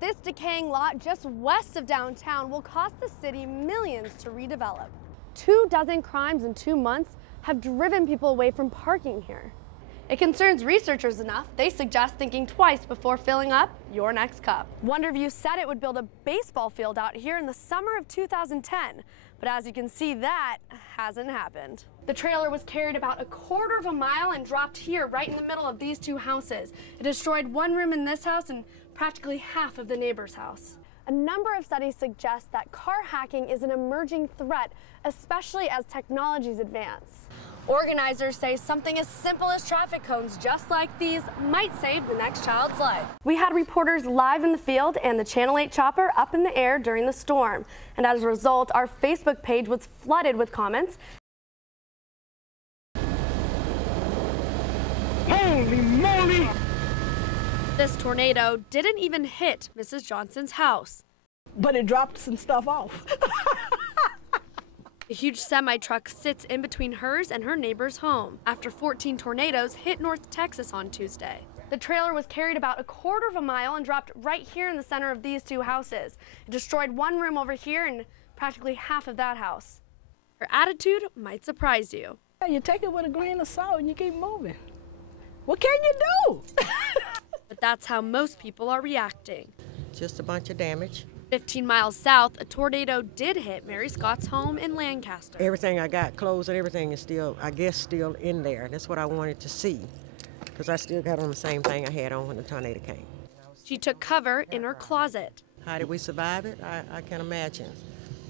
This decaying lot just west of downtown will cost the city millions to redevelop. 24 crimes in 2 months have driven people away from parking here. It concerns researchers enough, they suggest thinking twice before filling up your next cup. Wonderview said it would build a baseball field out here in the summer of 2010, but as you can see, that hasn't happened. The trailer was carried about 1/4 mile and dropped here right in the middle of these two houses. It destroyed one room in this house and practically half of the neighbor's house. A number of studies suggest that car hacking is an emerging threat, especially as technologies advance. Organizers say something as simple as traffic cones just like these might save the next child's life. We had reporters live in the field and the Channel 8 chopper up in the air during the storm. And as a result, our Facebook page was flooded with comments. Holy moly! This tornado didn't even hit Mrs. Johnson's house. But it dropped some stuff off. A huge semi-truck sits in between hers and her neighbor's home after 14 tornadoes hit North Texas on Tuesday. The trailer was carried about 1/4 mile and dropped right here in the center of these two houses. It destroyed one room over here and practically half of that house. Her attitude might surprise you. You take it with a grain of salt and you keep moving. What can you do? But that's how most people are reacting. Just a bunch of damage. 15 miles south, a tornado did hit Mary Scott's home in Lancaster. Everything I got, clothes and everything is still, I guess, still in there. That's what I wanted to see, because I still got on the same thing I had on when the tornado came. She took cover in her closet. How did we survive it? I can imagine,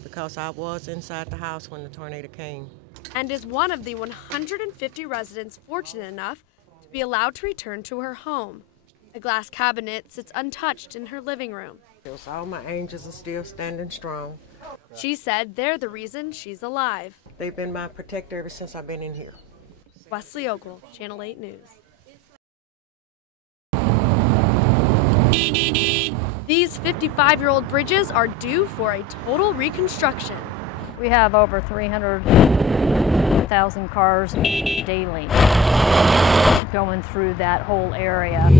because I was inside the house when the tornado came. And is one of the 150 residents fortunate enough to be allowed to return to her home. A glass cabinet sits untouched in her living room. All my angels are still standing strong. She said they're the reason she's alive. They've been my protector ever since I've been in here. Wesleigh Ogle, Channel 8 News. These 55-year-old bridges are due for a total reconstruction. We have over 300,000 cars daily going through that whole area.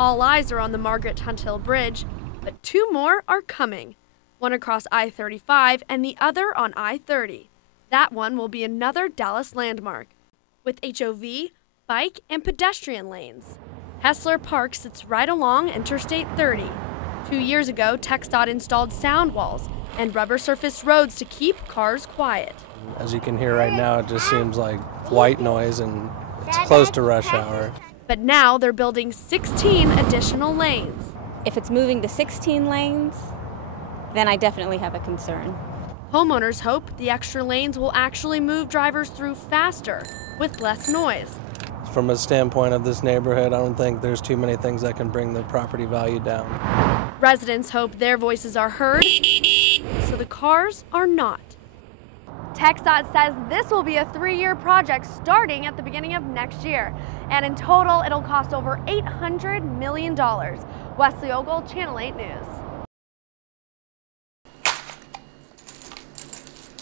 All eyes are on the Margaret Hunthill Bridge, but 2 more are coming. One across I-35 and the other on I-30. That one will be another Dallas landmark, with HOV, bike, and pedestrian lanes. Hessler Park sits right along Interstate 30. 2 years ago, TxDOT installed sound walls and rubber-surfaced roads to keep cars quiet. As you can hear right now, it just seems like white noise and it's close to rush hour. But now they're building 16 additional lanes. If it's moving to 16 lanes, then I definitely have a concern. Homeowners hope the extra lanes will actually move drivers through faster with less noise. From a standpoint of this neighborhood, I don't think there's too many things that can bring the property value down. Residents hope their voices are heard, so the cars are not. TxDOT says this will be a 3-year project starting at the beginning of next year. And in total, it'll cost over $800 million. Wesleigh Ogle, Channel 8 News.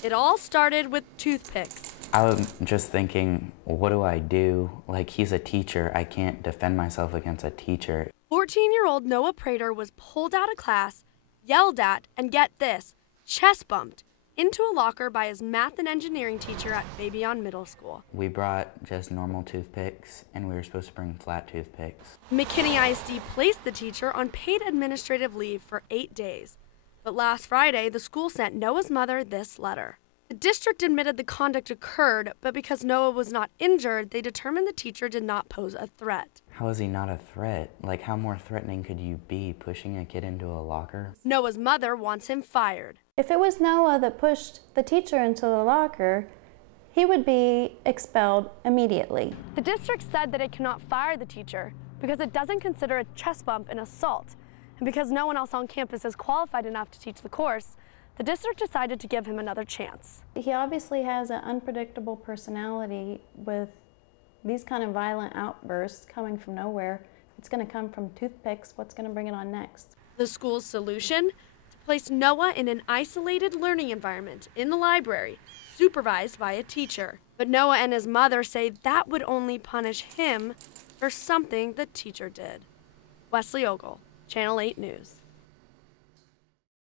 It all started with toothpicks. I was just thinking, what do I do? Like, he's a teacher. I can't defend myself against a teacher. 14-year-old Noah Prater was pulled out of class, yelled at, and get this, chest bumped into a locker by his math and engineering teacher at Bayonne Middle School. We brought just normal toothpicks, and we were supposed to bring flat toothpicks. McKinney ISD placed the teacher on paid administrative leave for 8 days. But last Friday, the school sent Noah's mother this letter. The district admitted the conduct occurred, but because Noah was not injured, they determined the teacher did not pose a threat. How is he not a threat? Like, how more threatening could you be, pushing a kid into a locker? Noah's mother wants him fired. If it was Noah that pushed the teacher into the locker, he would be expelled immediately. The district said that it cannot fire the teacher because it doesn't consider a chest bump an assault. And because no one else on campus is qualified enough to teach the course, the district decided to give him another chance. He obviously has an unpredictable personality with these kind of violent outbursts coming from nowhere. It's going to come from toothpicks. What's going to bring it on next? The school's solution? To place Noah in an isolated learning environment in the library, supervised by a teacher. But Noah and his mother say that would only punish him for something the teacher did. Wesleigh Ogle, Channel 8 News.